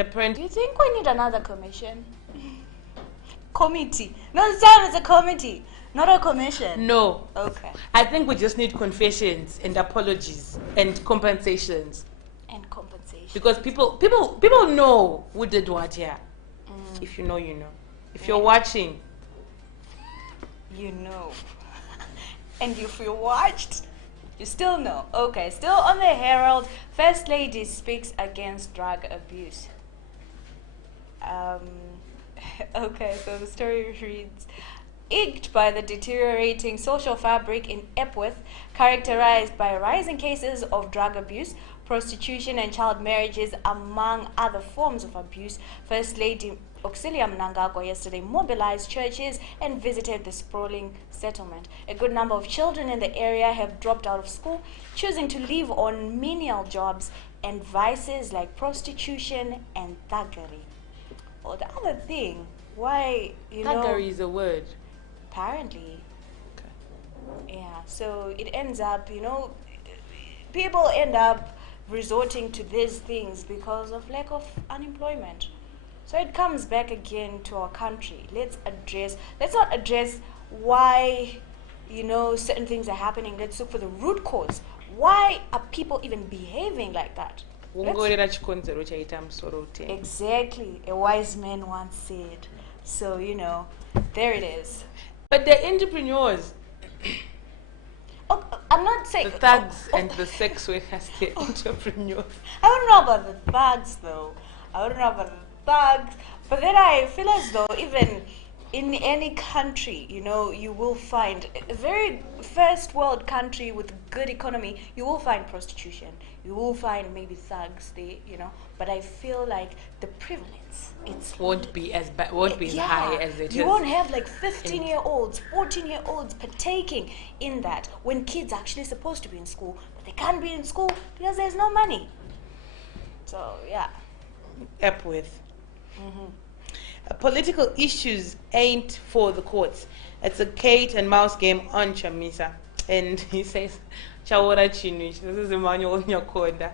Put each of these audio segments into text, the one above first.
apparently, Do you think we need another commission? Committee. No, this time it's a committee, not a commission. no. Okay. I think we just need confessions and apologies and compensations. And compensation. Because people know who did what here. If you know, you know. If you're watching, You know. And if you watched, you still know. Okay, still on the Herald, First Lady speaks against drug abuse. Okay, so the story reads, Icked by the deteriorating social fabric in Epworth, characterized by rising cases of drug abuse, prostitution and child marriages, among other forms of abuse, First Lady Auxilia Mnangagwa yesterday mobilized churches and visited the sprawling settlement. A good number of children in the area have dropped out of school, choosing to live on menial jobs and vices like prostitution and thuggery. Oh, the other thing, why, thuggery is a word. apparently, Okay. yeah, so it ends up, people end up resorting to these things because of lack of unemployment. So it comes back again to our country. Let's not address why, certain things are happening. Let's look for the root cause. Why are people even behaving like that? Exactly. A wise man once said. So, there it is. But they're entrepreneurs. Oh, I'm not saying... The thugs and the sex workers, they're entrepreneurs. I don't know about the thugs, though. But then I feel as though even in any country, you will find a very first world country with good economy, you will find prostitution. You will find maybe thugs there, But I feel like the prevalence, won't be as high as it is. You won't have like 15-year-olds, 14-year-olds partaking in that when kids are actually supposed to be in school, but they can't be in school because there's no money. So yeah. Epworth. Political issues ain't for the courts. It's a cat and mouse game on Chamisa. And he says, Chawara Chinwish. This is Emmanuel Nyakonda.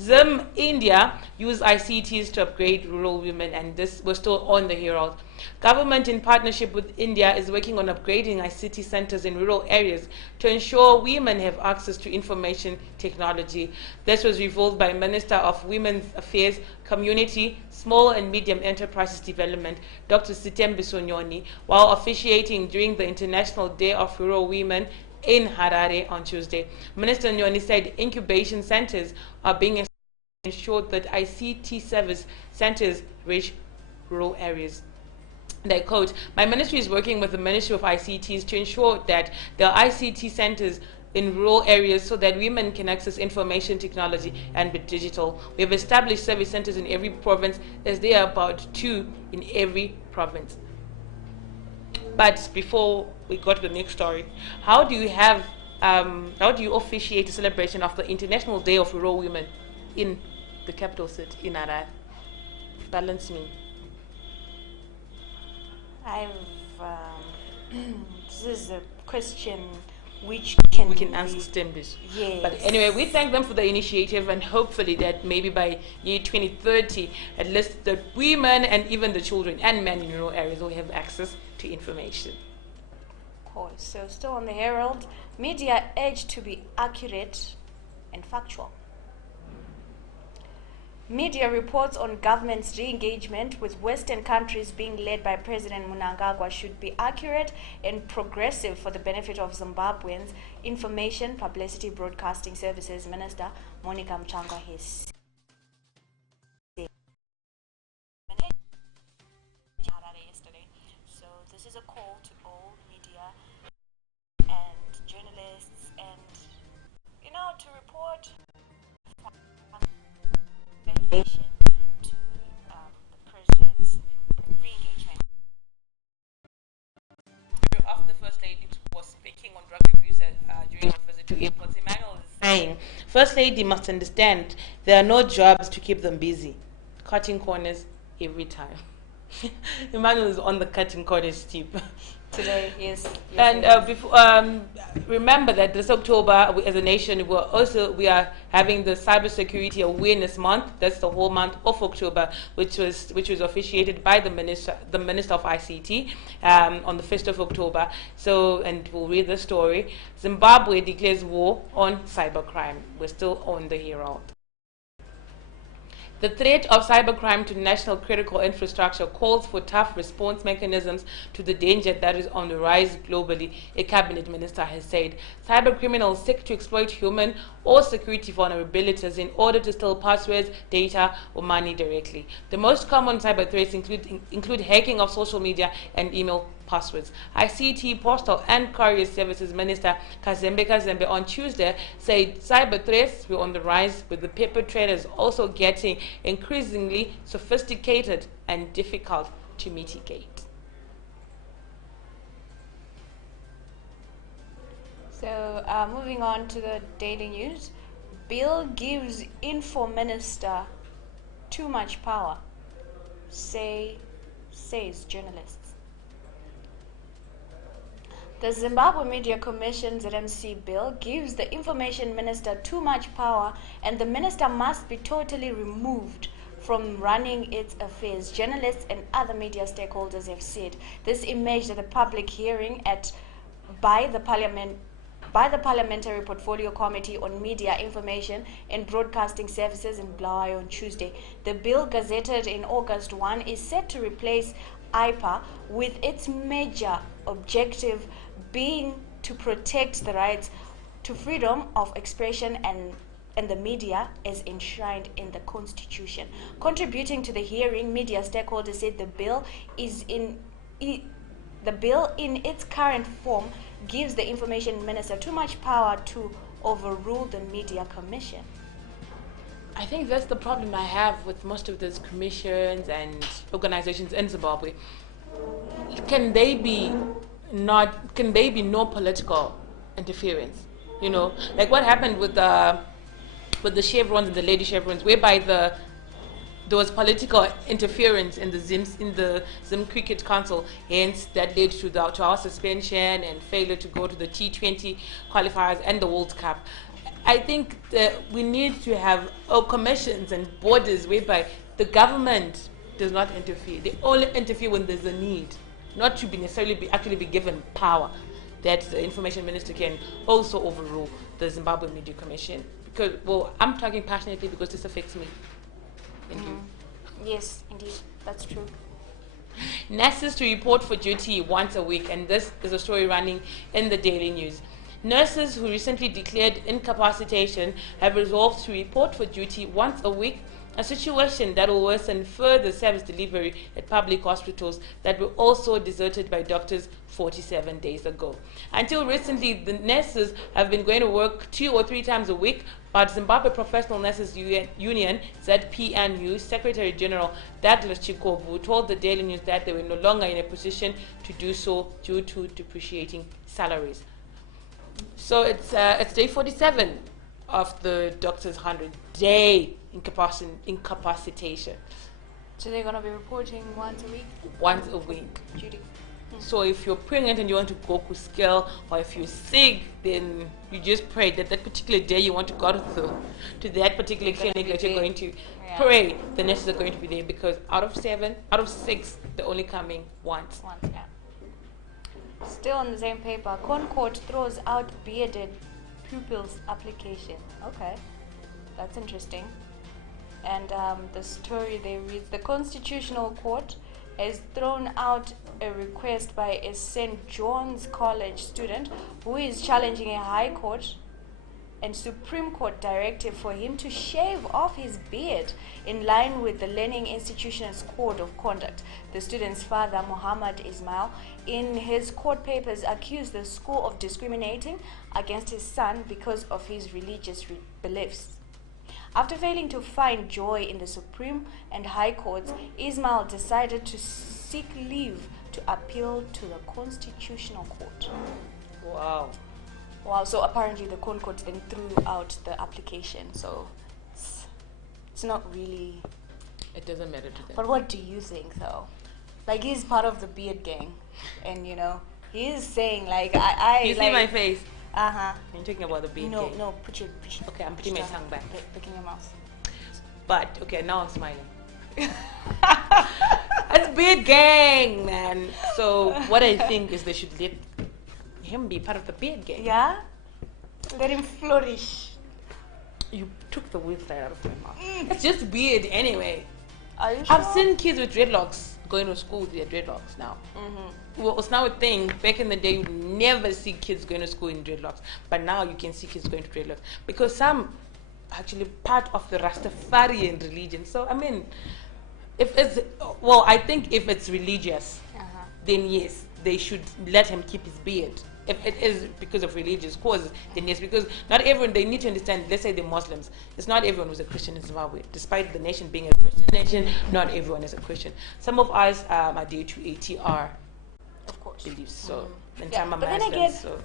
Zim India use ICTs to upgrade rural women, and this was still on the Herald. Government in partnership with India is working on upgrading ICT centers in rural areas to ensure women have access to information technology. This was revealed by Minister of Women's Affairs, Community, Small and Medium Enterprises Development, Dr. Sitembi Sonyoni, while officiating during the International Day of Rural Women in Harare on Tuesday. Minister Nyoni said incubation centers are being ensured that ICT service centers reach rural areas. And I quote, "My ministry is working with the Ministry of ICTs to ensure that there are ICT centers in rural areas so that women can access information technology and be digital. We have established service centers in every province, as there are about 2 in every province." But before we go to the next story, how do you officiate a celebration of the International Day of Rural Women in the capital city, in Harare? Balance me. This is a question which we can ask Stembish. Yes. But anyway, we thank them for the initiative, and hopefully that maybe by year 2030, at least the women and even the children and men in rural areas will have access to information. Of course. So still on the Herald, media urged to be accurate and factual. Media reports on government's re-engagement with Western countries being led by President Mnangagwa should be accurate and progressive for the benefit of Zimbabweans, Information Publicity Broadcasting Services Minister Monica Mchangwa has said yesterday. So this is a call to all media and journalists and, to report to the president's re-engagement. After the First Lady was speaking on drug abuse during her visit to Epworth, Emmanuel is saying, First Lady must understand there are no jobs to keep them busy. Cutting corners every time. Emmanuel is on the cutting corners tip. Today, yes. And remember that this October, as a nation, we are having the Cybersecurity Awareness Month. That's the whole month of October, which was officiated by the Minister of ICT on the 1st of October. So, and we'll read the story. Zimbabwe declares war on cybercrime. We're still on the Herald. The threat of cybercrime to national critical infrastructure calls for tough response mechanisms to the danger that is on the rise globally, a cabinet minister has said. Cybercriminals seek to exploit human or security vulnerabilities in order to steal passwords, data, or money directly. The most common cyber threats include hacking of social media and email passwords. ICT, Postal and Courier Services Minister Kazembe on Tuesday said cyber threats were on the rise, with the perpetrators also getting increasingly sophisticated and difficult to mitigate. So moving on to the daily news. Bill gives Info Minister too much power, says journalists. The Zimbabwe Media Commission ZMC bill gives the Information Minister too much power, and the minister must be totally removed from running its affairs, journalists and other media stakeholders have said. This emerged at the public hearing by the Parliamentary Portfolio Committee on Media, Information and Broadcasting Services in Bulawayo on Tuesday. The bill, gazetted in August 1, is set to replace IPA, with its major objective being to protect the rights to freedom of expression and the media as enshrined in the Constitution. Contributing to the hearing, media stakeholders said the bill in its current form gives the Information Minister too much power to overrule the Media Commission. I think that's the problem I have with most of these commissions and organizations in Zimbabwe. Can they be no political interference? You know, like what happened with the chevrons and the lady chevrons, whereby there was political interference in the Zim Cricket Council, hence that led to our suspension and failure to go to the T20 qualifiers and the World Cup. I think that we need to have commissions and borders whereby the government does not interfere. They only interfere when there's a need, not to actually be given power that the Information Minister can also overrule the Zimbabwe Media Commission. Because, well, I'm talking passionately because this affects me. Yes, indeed, that's true. Nurses to report for duty once a week, and this is a story running in the Daily News. Nurses who recently declared incapacitation have resolved to report for duty once a week, a situation that will worsen further service delivery at public hospitals that were also deserted by doctors 47 days ago. Until recently, the nurses have been going to work 2 or 3 times a week, but Zimbabwe Professional Nurses Union, ZPNU, Secretary General Douglas Chikobu told the Daily News that they were no longer in a position to do so due to depreciating salaries. So it's day 47 of the doctor's 100-day incapacitation. So they're going to be reporting once a week? Once a week. Judy. So if you're pregnant and you want to go to scale, or if you're sick, then you just pray that particular day you want to go to that particular clinic that you're going to pray the nurses are going to be there, because out of 6, they're only coming once. Yeah. Still on the same paper, Concord throws out bearded pupils application. Okay, that's interesting. And the story they read, the Constitutional Court has thrown out a request by a St. John's College student who is challenging a High Court and Supreme Court directive for him to shave off his beard in line with the Learning Institution's Code of Conduct. The student's father, Muhammad Ismail, in his court papers accused the school of discriminating against his son because of his religious beliefs. After failing to find joy in the Supreme and High Courts, Ismail decided to seek leave to appeal to the Constitutional Court. Wow. Wow, so apparently the Concord then threw out the application, so it's not really... It doesn't matter to them. But what do you think, though? Like, he's part of the beard gang, and, you know, He's saying like I You see like, my face? uh-huh. You're talking about the beard No, gang. no, put your Okay, I'm putting my tongue back. Licking your mouth. But okay, now I'm smiling. It's beard gang, man. So what I think is they should let him be part of the beard gang. Yeah? Let him flourish. You took the words right out of my mouth. It's just beard anyway. Are you sure? I've seen kids with dreadlocks going to school with their dreadlocks now. Well, it's now a thing. Back in the day, you'd never see kids going to school in dreadlocks. But now you can see kids going to dreadlocks. Because some are actually part of the Rastafarian religion. So, I mean, if it's, well, I think if it's religious, then yes, they should let him keep his beard. If it is because of religious causes, then yes, because not everyone, they need to understand, let's say they're Muslims, it's not everyone who's a Christian in Zimbabwe. Despite the nation being a Christian nation, not everyone is a Christian. Some of us adhere to ATR Of course. beliefs, so, and Yeah, some are but then Muslims, again, so.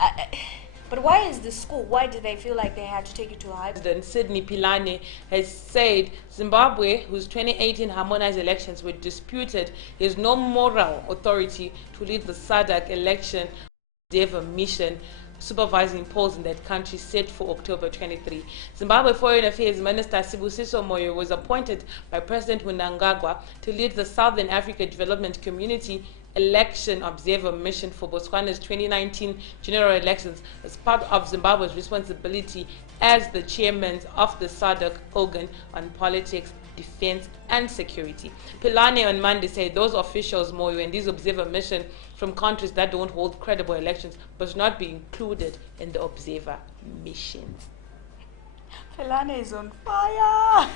but why is the school? Why did they feel like they had to take it to a high? President Sydney Pilane has said Zimbabwe, whose 2018 harmonized elections were disputed, has no moral authority to lead the SADC election mission supervising polls in that country set for October 23. Zimbabwe Foreign Affairs Minister Sibusiso Moyo was appointed by President Mnangagwa to lead the Southern Africa Development Community election observer mission for Botswana's 2019 general elections as part of Zimbabwe's responsibility as the chairman of the SADC organ on politics, defense and security. Pilane on Monday said those officials, Moyo, and these observer mission from countries that don't hold credible elections must not be included in the observer missions. Felane is on fire.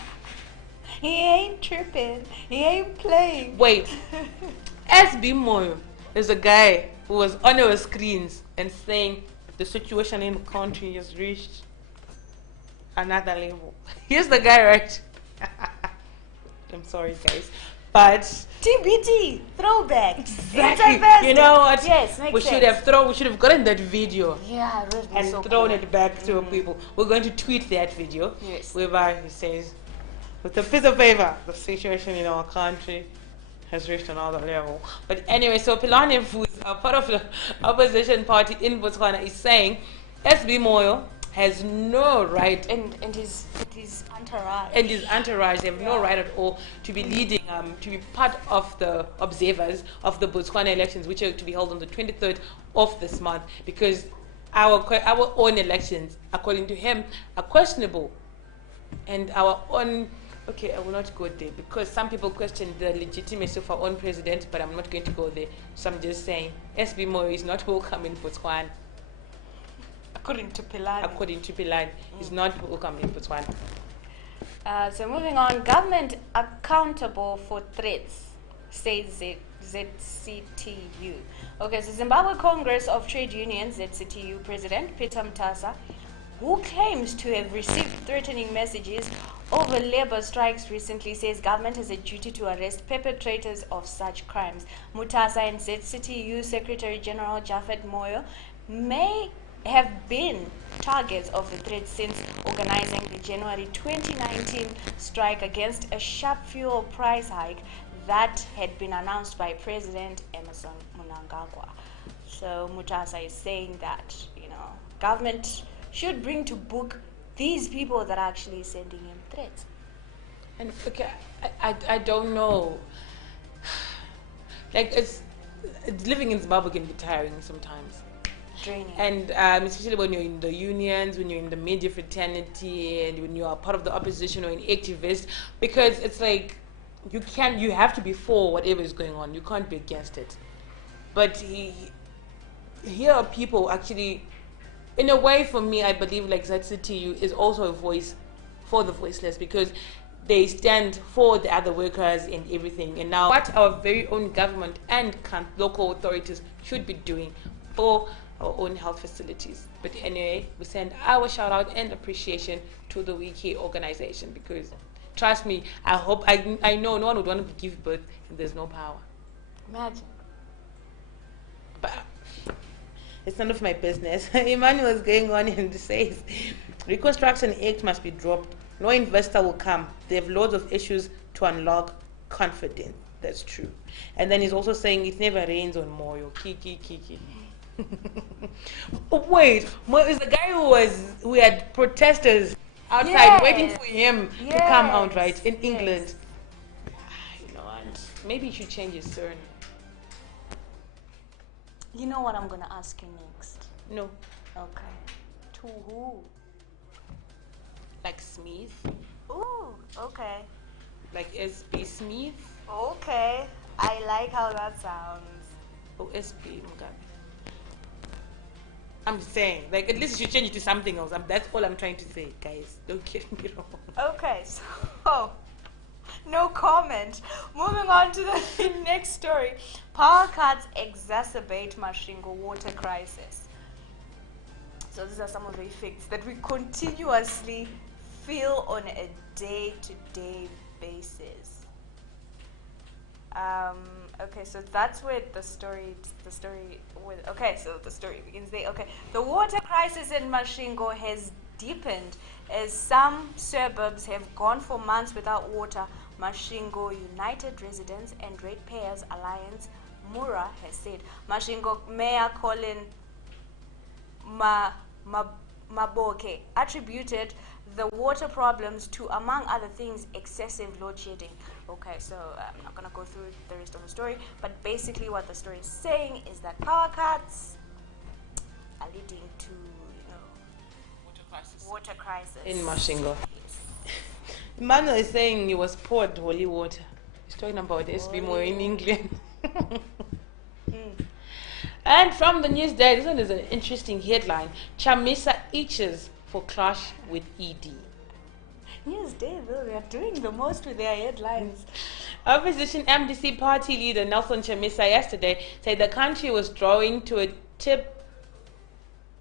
He ain't tripping. He ain't playing. Wait, SB Moyo is a guy who was on our screens and saying the situation in the country has reached another level. Here's the guy, right? I'm sorry, guys, but TBT, throwback. exactly. You know what? Yes, makes we should sense. we should have gotten that video Yeah, it would be and so thrown cool. it back to people. We're going to tweet that video. Yes. Whereby he says, with the piece of paper, the situation in our country has reached another level. But anyway, so Pilane, who's a part of the opposition party in Botswana, is saying SB Moyo has no right And his entourage. and his entourage have no right at all to be leading, to be part of the observers of the Botswana elections, which are to be held on the 23rd of this month, because our own elections, according to him, are questionable, and our own. Okay, I will not go there because some people question the legitimacy of our own president, but I'm not going to go there. So I'm just saying, SB Moyo is not welcome in Botswana. According to Pilane. According to Pilane, is not welcome in Botswana. So moving on, government accountable for threats, says ZCTU. Okay, so Zimbabwe Congress of Trade Unions, ZCTU President Peter Mutasa, who claims to have received threatening messages over labor strikes recently, says government has a duty to arrest perpetrators of such crimes. Mutasa and ZCTU Secretary General Japhet Moyo may have been targets of the threat since organizing the January 2019 strike against a sharp fuel price hike that had been announced by President Emerson Mnangagwa. So Mutasa is saying that, government should bring to book these people that are actually sending him threats. And okay, I don't know. Like it's living in Zimbabwe can be tiring sometimes. Draining. And especially when you're in the unions, when you're in the media fraternity, and when you are part of the opposition or an activist, because it's like you have to be for whatever is going on. You can't be against it. But here are people actually, in a way, for me, I believe like ZCTU is also a voice for the voiceless, because they stand for the other workers and everything. And now what our very own government and local authorities should be doing for our own health facilities. But anyway, we send our shout out and appreciation to the WeCare organization, because trust me, I know no one would want to give birth if there's no power. Imagine. But it's none of my business. Emmanuel is going on and says, Reconstruction Act must be dropped. No investor will come. They have loads of issues to unlock confidence. That's true. And then he's also saying it never rains on Moyo. Kiki. Oh, wait, is the guy we had protesters outside waiting for him to come out, right? In England. You know what? Maybe he should change his surname. You know what I'm gonna ask you next? No. Okay. To who? Like Smith. Ooh, okay. Like SB Smith. Okay. I like how that sounds. Oh, SB Mugabe. I'm saying, like, at least you should change it to something else. That's all I'm trying to say, guys. Don't get me wrong. Okay, so no comment. Moving on to the next story. Power cuts exacerbate Masvingo water crisis. So these are some of the effects that we continuously feel on a day-to-day basis. Okay, so that's where the story begins there. Okay, the water crisis in Masvingo has deepened as some suburbs have gone for months without water. Masvingo United Residents and Ratepayers Alliance, Mura, has said. Masvingo Mayor Colin Maboke attributed the water problems to, among other things, excessive load shedding. Okay, so I'm not going to go through the rest of the story, but basically what the story is saying is that power cuts are leading to, water crisis in Masvingo. Yes. Emmanuel is saying he was poured holy water. He's talking about SB more in England. And from the news there, this one is an interesting headline. Chamisa itches for clash with ED. Newsday, though, they are doing the most with their headlines. Opposition MDC party leader Nelson Chamisa yesterday said the country was drawing to a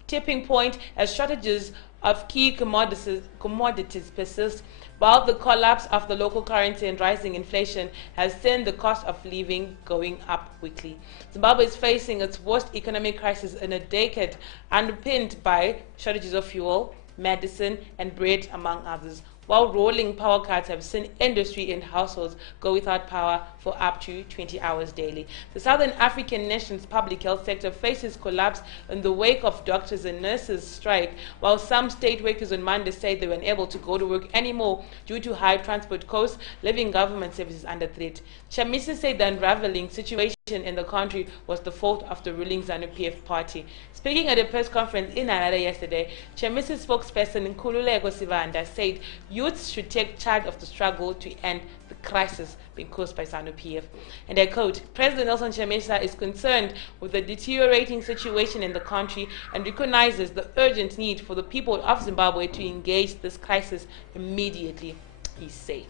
tipping point as shortages of key commodities persist, while the collapse of the local currency and rising inflation has sent the cost of living going up quickly. Zimbabwe is facing its worst economic crisis in a decade, underpinned by shortages of fuel, medicine, and bread, among others, while rolling power cuts have seen industry and households go without power for up to 20 hours daily. The Southern African nation's public health sector faces collapse in the wake of doctors and nurses' strike, while some state workers on Monday said they were unable to go to work anymore due to high transport costs, leaving government services under threat. Chamisa said the unraveling situation in the country was the fault of the ruling ZANU-PF party. Speaking at a press conference in Harare yesterday, Chamisa's spokesperson Nkululeko Sivanda said youths should take charge of the struggle to end the crisis being caused by ZANU-PF. And I quote, President Nelson Chamisa is concerned with the deteriorating situation in the country and recognizes the urgent need for the people of Zimbabwe to engage this crisis immediately, he said.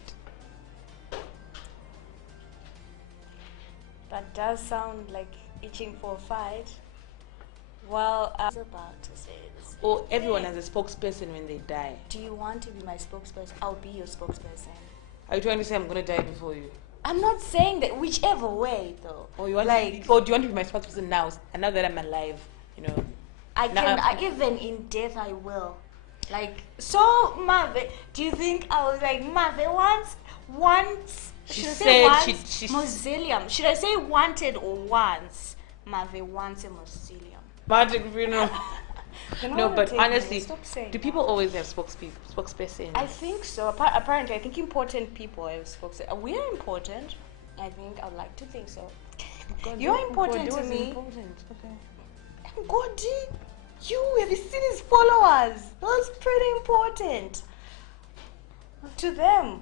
That does sound like itching for a fight. Well, I was about to say this. Or everyone has a spokesperson when they die. Do you want to be my spokesperson? I'll be your spokesperson. Are you trying to say I'm going to die before you? I'm not saying that, whichever way though. Or you want or do you want to be my spokesperson now? And now that I'm alive, you know? Even in death I will. Like, so Mave, do you think I was like, Mave once She should I said say once she mausoleum? Should I say wanted or once? Mave wants a mausoleum. Magic, you know. No, but honestly, do people that. always have spokespersons? I think so. Apparently, I think important people have spokespersons. We are important. I think. I'd like to think so. You're important to me. Important. Okay. And Godi, have you seen his followers? That's pretty important to them.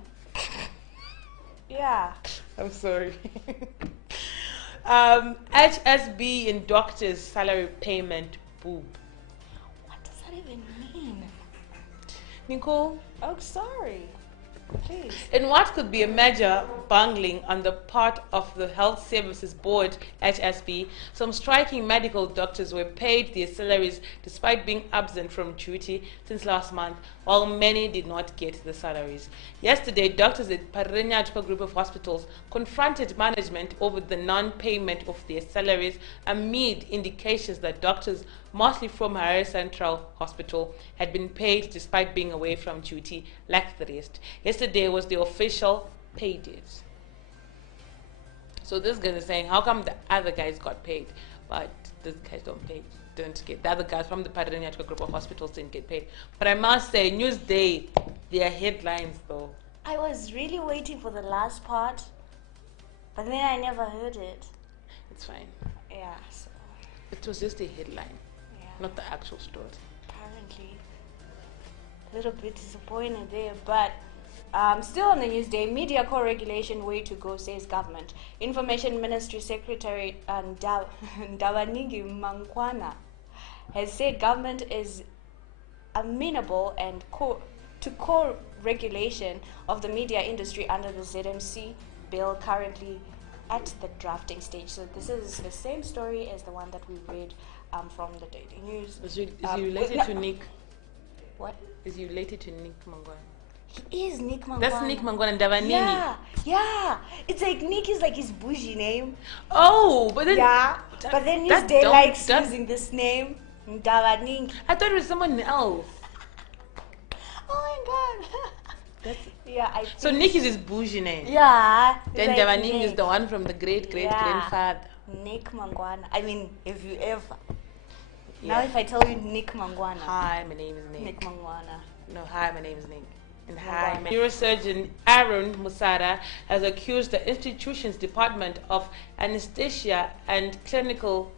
Yeah. I'm sorry. HSB in doctors' salary payment boob. What does that even mean? Nicole? Oh, sorry. Please. In what could be a major bungling on the part of the Health Services Board, HSB, some striking medical doctors were paid their salaries despite being absent from duty since last month, while many did not get the salaries. Yesterday, doctors at Parinyachpa Group of Hospitals confronted management over the non-payment of their salaries amid indications that doctors, mostly from Harare Central Hospital, had been paid despite being away from duty like the rest. Yesterday was the official pay date. So this guy is saying, how come the other guys got paid, but those guys don't get. The other guys from the Padre-Nyatwa group of hospitals didn't get paid. But I must say, Newsday, their headlines though. I was really waiting for the last part, but then I never heard it. It's fine. Yeah, so. It was just a headline, Yeah. not the actual story. Apparently. A little bit disappointed there, but still on the news day, media co-regulation way to go, says government. Information Ministry Secretary Ndawaningi Mangwana has said government is amenable and to co-regulation of the media industry under the ZMC bill currently at the drafting stage. So this is the same story as the one that we read from the Daily News. Is he related to Nick? What? Is he related to Nick Mangwana? He is Nick Mangwana. That's Nick Mangwana Ndawaningi. Yeah. It's like Nick is like his bougie name. Oh, but then but then Newsday likes using this name, Ndawaningi. I thought it was someone else. Oh my god. I think So Nick is his bougie name. Yeah. Then like Ndawaningi is Nick. the one from the great grandfather. Nick Mangwana. I mean, if you ever. Yeah. Now if I tell you Nick Mangwana. Hi, my name is Nick. Nick Mangwana. No, hi, my name is Nick. And Mangwana. hi, neurosurgeon Aaron Musada has accused the institution's Department of Anesthesia and Clinical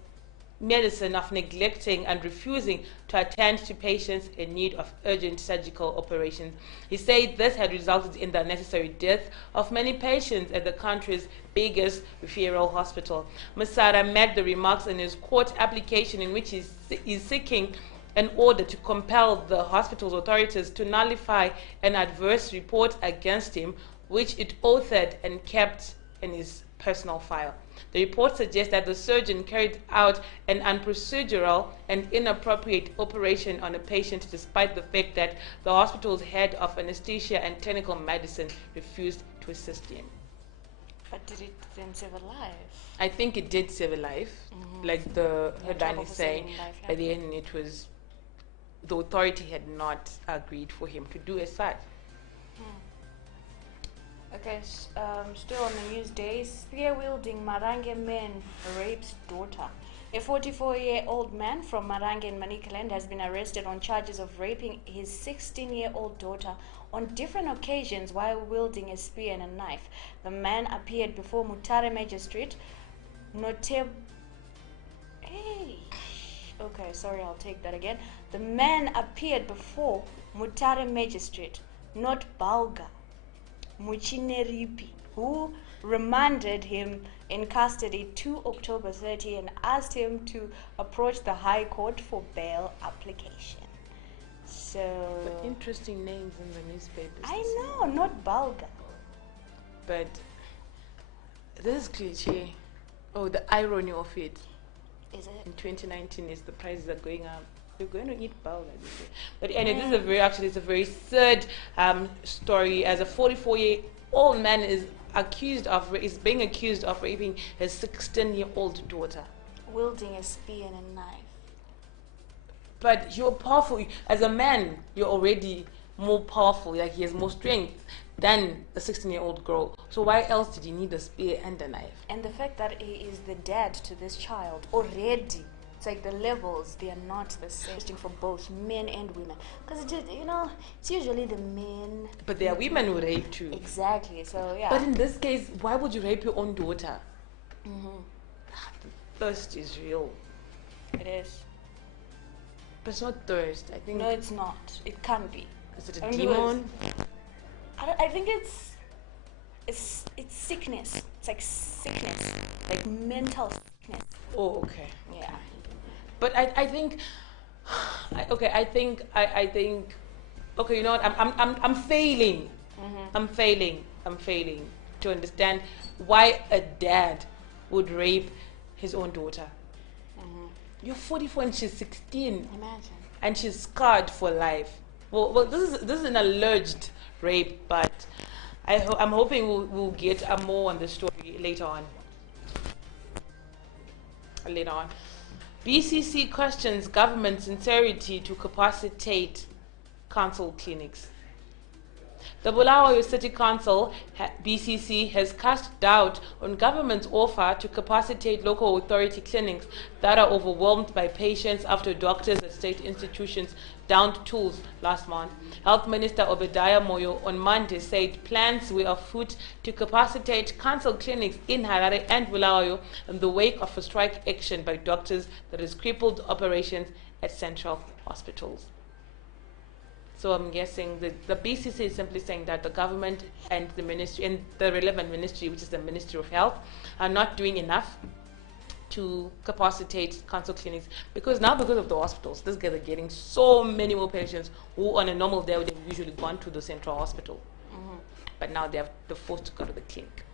Medicine of neglecting and refusing to attend to patients in need of urgent surgical operations. He said this had resulted in the unnecessary death of many patients at the country's biggest referral hospital. Musada made the remarks in his court application in which he is seeking an order to compel the hospital's authorities to nullify an adverse report against him, which it authored and kept in his personal file. The report suggests that the surgeon carried out an unprocedural and inappropriate operation on a patient despite the fact that the hospital's head of anesthesia and clinical medicine refused to assist him. But did it then save a life? I think it did save a life, like the headline is saying. By the end, it was the authority had not agreed for him to do as such. Okay, still on the news day, spear-wielding Marange man rapes daughter. A 44-year-old man from Marange in Manicaland has been arrested on charges of raping his 16-year-old daughter on different occasions while wielding a spear and a knife. The man appeared before Mutare Magistrate. Okay, sorry, I'll take that again. The man appeared before Mutare Magistrate, not Balga Muchineripi, who remanded him in custody to October 30 and asked him to approach the High Court for bail application. So But interesting names in the newspapers. I know, not Balga. But this is cliche. Oh, the irony of it. Is it? In 2019 is the prices are going up. You're going to eat bao, like you say. But anyway, this is a very sad story. As a 44-year-old man is being accused of raping his 16-year-old daughter. Wielding a spear and a knife. But you're powerful. As a man, you're already more powerful. Like he has more strength than a 16-year-old girl. So why else did he need a spear and a knife? And the fact that he is the dad to this child already. It's like the levels, they are not the same for both men and women. Because, it's usually the men. But there are women who rape too. Exactly, so yeah. But in this case, why would you rape your own daughter? The thirst is real. It is. But it's not thirst. I think. No, it's not. It can't be. Is it a demon? I think it's sickness. It's like sickness, like mental sickness. Oh, okay. Yeah. But I think, okay, you know what? I'm failing. I'm failing to understand why a dad would rape his own daughter. You're 44 and she's 16. Imagine. And she's scarred for life. Well, this is an alleged rape, but I'm hoping we'll get more on the story later on. BCC questions government sincerity to capacitate council clinics. The Bulawayo City Council, BCC, has cast doubt on government's offer to capacitate local authority clinics that are overwhelmed by patients after doctors at state institutions downed tools last month. Health Minister Obadiah Moyo on Monday said plans were afoot to capacitate council clinics in Harare and Bulawayo in the wake of a strike action by doctors that has crippled operations at central hospitals. So I'm guessing the BCC is simply saying that the government and the ministry and the relevant ministry, which is the Ministry of Health, are not doing enough to capacitate council clinics because of the hospitals, these guys are getting so many more patients who on a normal day would have usually gone to the central hospital. But now they're forced to go to the clinic.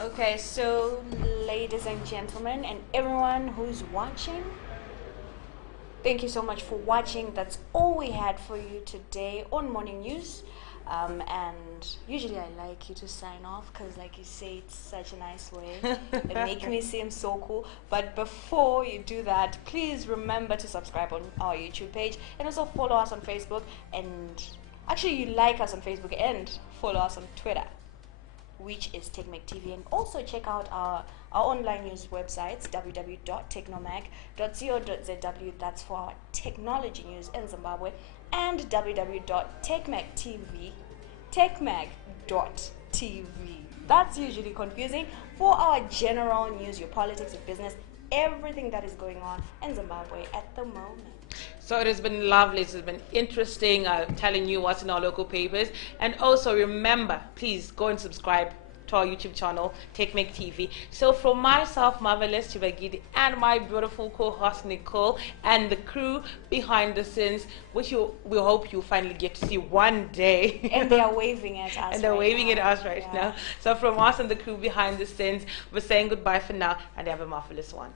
Okay, so ladies and gentlemen, and everyone who's watching, thank you so much for watching. That's all we had for you today on Morning News. And usually I like you to sign off because, like you say, it's such a nice way. It makes me seem so cool. But before you do that, please remember to subscribe on our YouTube page and also follow us on Facebook. And actually, you like us on Facebook and follow us on Twitter, which is TechMacTV, and also check out our online news websites, www.technomag.co.zw, that's for our technology news in Zimbabwe, and www.techmag.tv. That's usually confusing for our general news, your politics, your business, everything that is going on in Zimbabwe at the moment. So it has been lovely, it has been interesting telling you what's in our local papers. And also remember, please go and subscribe to our YouTube channel, TechMacTV. So from myself, Marvelous Chibagidi, and my beautiful co-host Nicole, and the crew behind the scenes, which we hope you finally get to see one day. And they are waving at us. And they're waving at us right now. So from us and the crew behind the scenes, we're saying goodbye for now, and have a marvelous one.